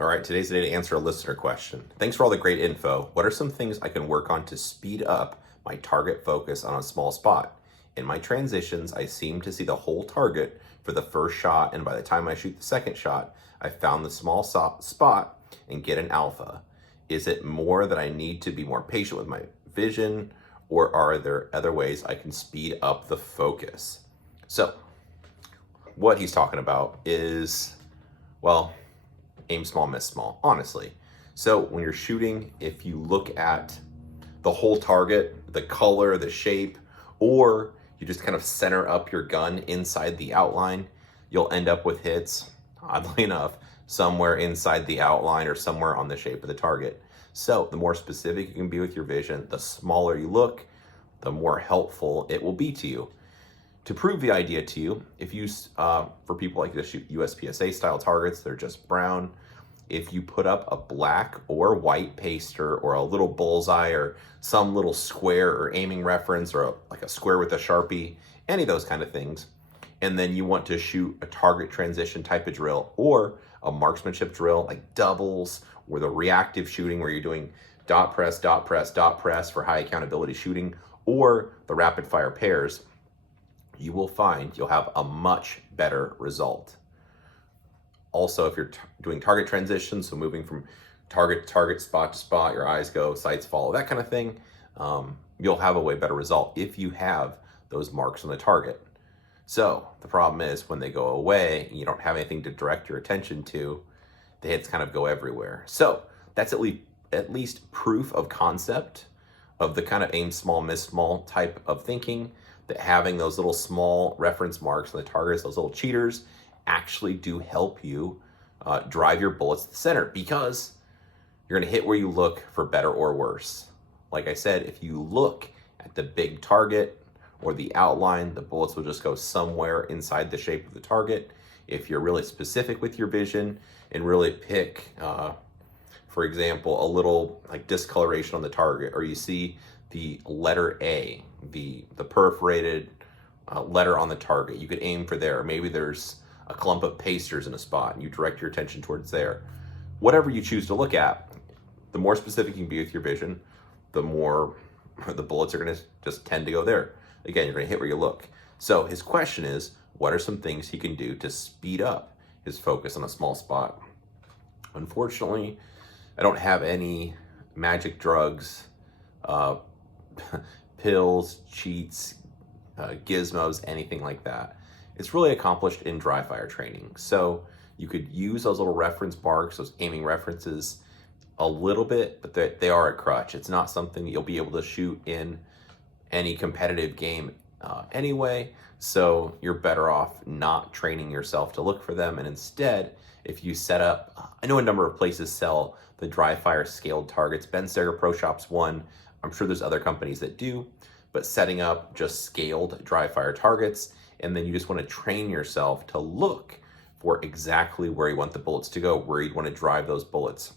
All right, today's the day to answer a listener question. Thanks for all the great info. What are some things I can work on to speed up my target focus on a small spot? In my transitions, I seem to see the whole target for the first shot, and by the time I shoot the second shot, I found the small spot and get an alpha. Is it more that I need to be more patient with my vision, or are there other ways I can speed up the focus? So, what he's talking about is, well, aim small, miss small, honestly. So when you're shooting, if you look at the whole target, the color, the shape, or you just kind of center up your gun inside the outline, you'll end up with hits, oddly enough, somewhere inside the outline or somewhere on the shape of the target. So the more specific you can be with your vision, the smaller you look, the more helpful it will be to you. To prove the idea to you, if you, for people like to shoot USPSA style targets, they're just brown. If you put up a black or white paster or a little bullseye or some little square or aiming reference or like a square with a Sharpie, any of those kind of things, and then you want to shoot a target transition type of drill or a marksmanship drill like doubles or the reactive shooting where you're doing dot press, dot press, dot press for high accountability shooting, or the rapid fire pairs, you will find you'll have a much better result. Also, if you're doing target transitions, so moving from target to target, spot to spot, your eyes go, sights follow, that kind of thing, you'll have a way better result if you have those marks on the target. So the problem is when they go away, and you don't have anything to direct your attention to, the hits kind of go everywhere. So that's at least proof of concept of the kind of aim small, miss small type of thinking, that having those little small reference marks on the targets, those little cheaters, actually do help you drive your bullets to the center, because you're going to hit where you look for better or worse. Like I said, if you look at the big target or the outline, the bullets will just go somewhere inside the shape of the target. If you're really specific with your vision and really pick, for example, a little like discoloration on the target, or you see the letter A, the perforated letter on the target, you could aim for there. Maybe there's a clump of pasters in a spot and you direct your attention towards there. Whatever you choose to look at, the more specific you can be with your vision, the more the bullets are going to just tend to go there. Again, you're going to hit where you look. So his question is, what are some things he can do to speed up his focus on a small spot? Unfortunately, I don't have any magic drugs, pills, cheats, gizmos, anything like that. It's really accomplished in dry fire training. So you could use those little reference marks, those aiming references a little bit, but they are a crutch. It's not something that you'll be able to shoot in any competitive game anyway. So you're better off not training yourself to look for them. And instead, if you set up, I know a number of places sell the dry fire scaled targets. Ben Sager Pro Shop's one. I'm sure there's other companies that do, but setting up just scaled dry fire targets, and then you just want to train yourself to look for exactly where you want the bullets to go, where you'd want to drive those bullets.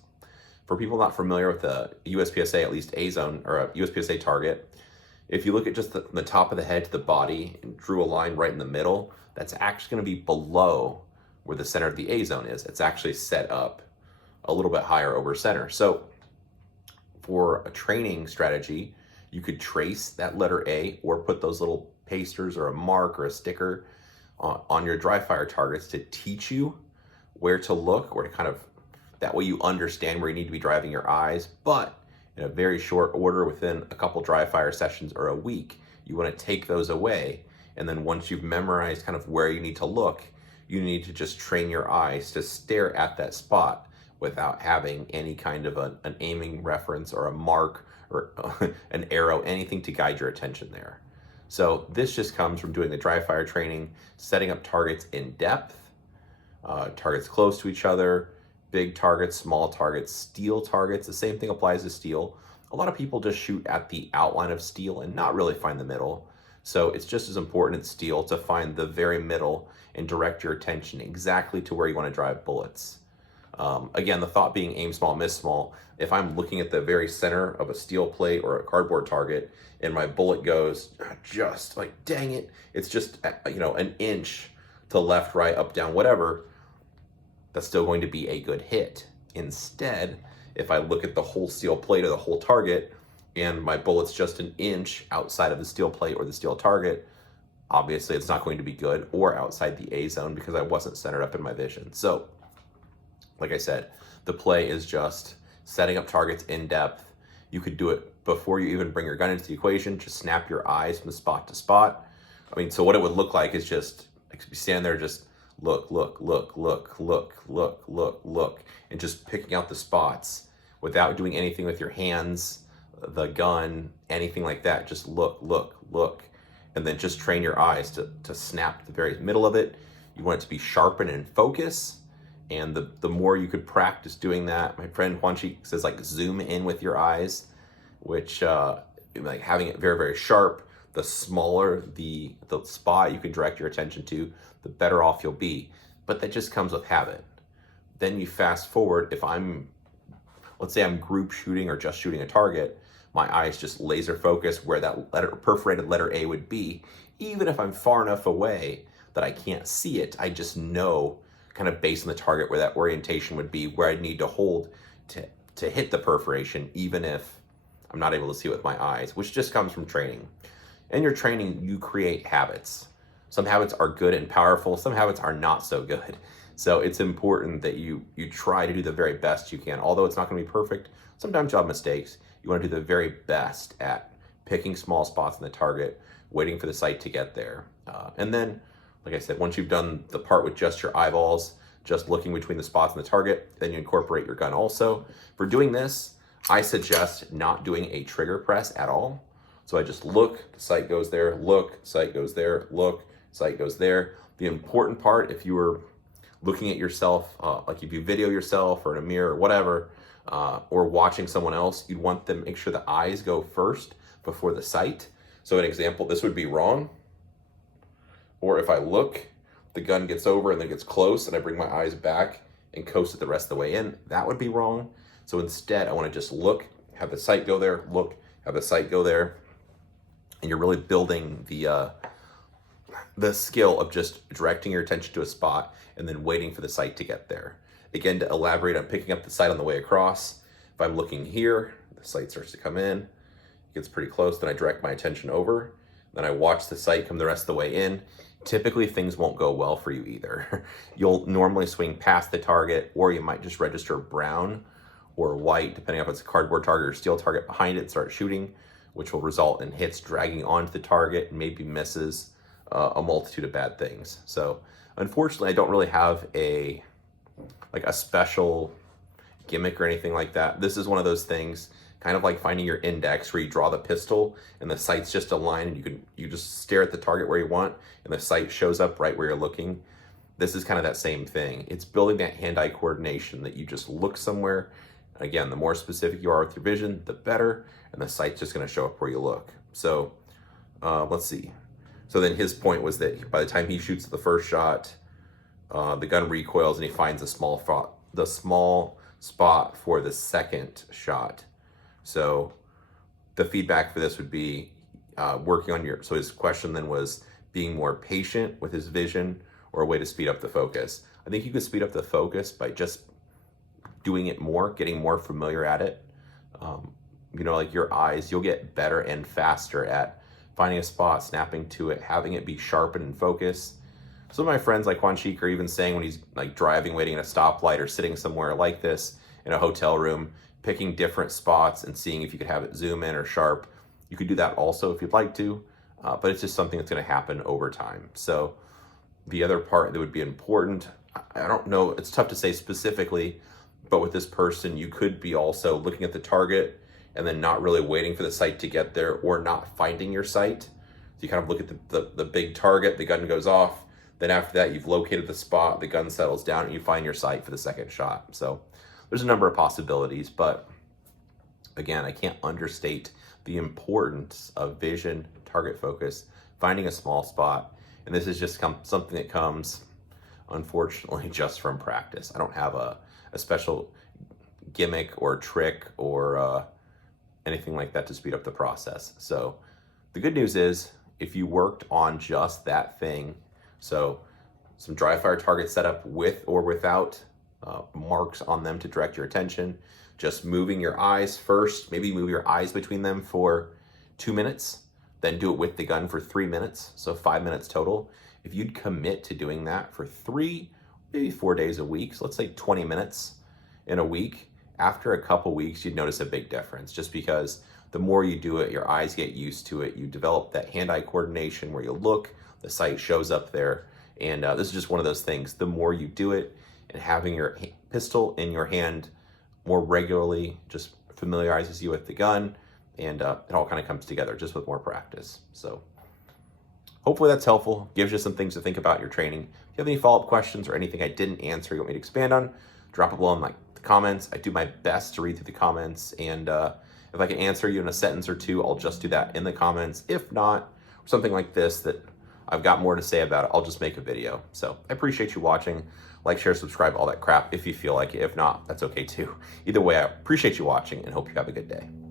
For people not familiar with the USPSA, at least A zone or a USPSA target, if you look at just the top of the head to the body and drew a line right in the middle, that's actually going to be below where the center of the A zone is. It's actually set up a little bit higher over center. So for a training strategy, you could trace that letter A or put those little pasters or a mark or a sticker on your dry fire targets to teach you where to look, or to kind of, that way you understand where you need to be driving your eyes. But in a very short order, within a couple dry fire sessions or a week, you want to take those away. And then once you've memorized kind of where you need to look, you need to just train your eyes to stare at that spot without having any kind of an aiming reference or a mark or an arrow, anything to guide your attention there. So this just comes from doing the dry fire training, setting up targets in depth, targets close to each other, big targets, small targets, steel targets. The same thing applies to steel. A lot of people just shoot at the outline of steel and not really find the middle. So it's just as important in steel to find the very middle and direct your attention exactly to where you want to drive bullets. Again, the thought being aim small, miss small. If I'm looking at the very center of a steel plate or a cardboard target and my bullet goes just like, dang it, it's just, an inch to left, right, up, down, whatever, that's still going to be a good hit. Instead, if I look at the whole steel plate or the whole target and my bullet's just an inch outside of the steel plate or the steel target, obviously it's not going to be good, or outside the A zone because I wasn't centered up in my vision. So, like I said, the play is just setting up targets in depth. You could do it before you even bring your gun into the equation. Just snap your eyes from spot to spot. I mean, so what it would look like is just stand there, just look, and just picking out the spots without doing anything with your hands, the gun, anything like that. Just look, and then just train your eyes to snap the very middle of it. You want it to be sharp and in focus. And the more you could practice doing that, my friend Juanchi says, like, zoom in with your eyes, which like having it very, very sharp, the smaller the spot you can direct your attention to, the better off you'll be. But that just comes with habit. Then you fast forward, let's say I'm group shooting or just shooting a target, my eyes just laser focus where that perforated letter A would be. Even if I'm far enough away that I can't see it, I just know, kind of based on the target, where that orientation would be, where I'd need to hold to hit the perforation, even if I'm not able to see it with my eyes, which just comes from training. In your training, you create habits. Some habits are good and powerful. Some habits are not so good. So it's important that you try to do the very best you can. Although it's not going to be perfect, sometimes you'll have mistakes. You want to do the very best at picking small spots in the target, waiting for the sight to get there. And then, like I said, once you've done the part with just your eyeballs, just looking between the spots in the target, then you incorporate your gun also. For doing this, I suggest not doing a trigger press at all. So I just look, the sight goes there, look, sight goes there, look, sight goes there. The important part, if you were looking at yourself, like if you video yourself or in a mirror or whatever, or watching someone else, you'd want them to make sure the eyes go first before the sight. So an example, this would be wrong. Or if I look, the gun gets over and then gets close and I bring my eyes back and coast it the rest of the way in, that would be wrong. So instead, I want to just look, have the sight go there, look, have the sight go there. And you're really building the skill of just directing your attention to a spot and then waiting for the sight to get there. Again, to elaborate on picking up the sight on the way across, if I'm looking here, the sight starts to come in, it gets pretty close, then I direct my attention over, then I watch the sight come the rest of the way in. Typically, things won't go well for you either. You'll normally swing past the target, or you might just register brown or white, depending on if it's a cardboard target or steel target behind it, and start shooting, which will result in hits dragging onto the target and maybe misses, a multitude of bad things. So unfortunately, I don't really have a special gimmick or anything like that. This is one of those things, kind of like finding your index, where you draw the pistol and the sight's just aligned and you just stare at the target where you want and the sight shows up right where you're looking. This is kind of that same thing. It's building that hand-eye coordination, that you just look somewhere. Again, the more specific you are with your vision, the better, and the sight's just going to show up where you look. So let's see. So then his point was that by the time he shoots the first shot, the gun recoils and he finds the small spot for the second shot. So the feedback for this would be working on so his question then was being more patient with his vision, or a way to speed up the focus. I think you could speed up the focus by just doing it more, getting more familiar at it. Like your eyes, you'll get better and faster at finding a spot, snapping to it, having it be sharp and in focus. Some of my friends like Juan Cheek are even saying when he's like driving, waiting at a stoplight, or sitting somewhere like this in a hotel room, picking different spots and seeing if you could have it zoom in or sharp. You could do that also if you'd like to, but it's just something that's going to happen over time. So the other part that would be important, I don't know, it's tough to say specifically, but with this person, you could be also looking at the target and then not really waiting for the sight to get there, or not finding your sight. So you kind of look at the big target, the gun goes off. Then after that, you've located the spot, the gun settles down, and you find your sight for the second shot. So there's a number of possibilities, but again, I can't understate the importance of vision, target focus, finding a small spot. And this is just something that comes, unfortunately, just from practice. I don't have a special gimmick or trick or anything like that to speed up the process. So the good news is, if you worked on just that thing, so some dry fire target setup with or without marks on them to direct your attention. Just moving your eyes first, maybe move your eyes between them for 2 minutes, then do it with the gun for 3 minutes, so 5 minutes total. If you'd commit to doing that for 3, maybe 4 days a week, so let's say 20 minutes in a week, after a couple weeks, you'd notice a big difference, just because the more you do it, your eyes get used to it. You develop that hand-eye coordination where you look, the sight shows up there. And this is just one of those things. The more you do it, and having your pistol in your hand more regularly just familiarizes you with the gun, and it all kind of comes together just with more practice. So hopefully that's helpful, gives you some things to think about in your training. If you have any follow-up questions or anything I didn't answer you want me to expand on, drop it below in the comments. I do my best to read through the comments, and if I can answer you in a sentence or two, I'll just do that in the comments. If not, something like this that I've got more to say about it, I'll just make a video. So I appreciate you watching. Like, share, subscribe, all that crap if you feel like it. If not, that's okay too. Either way, I appreciate you watching and hope you have a good day.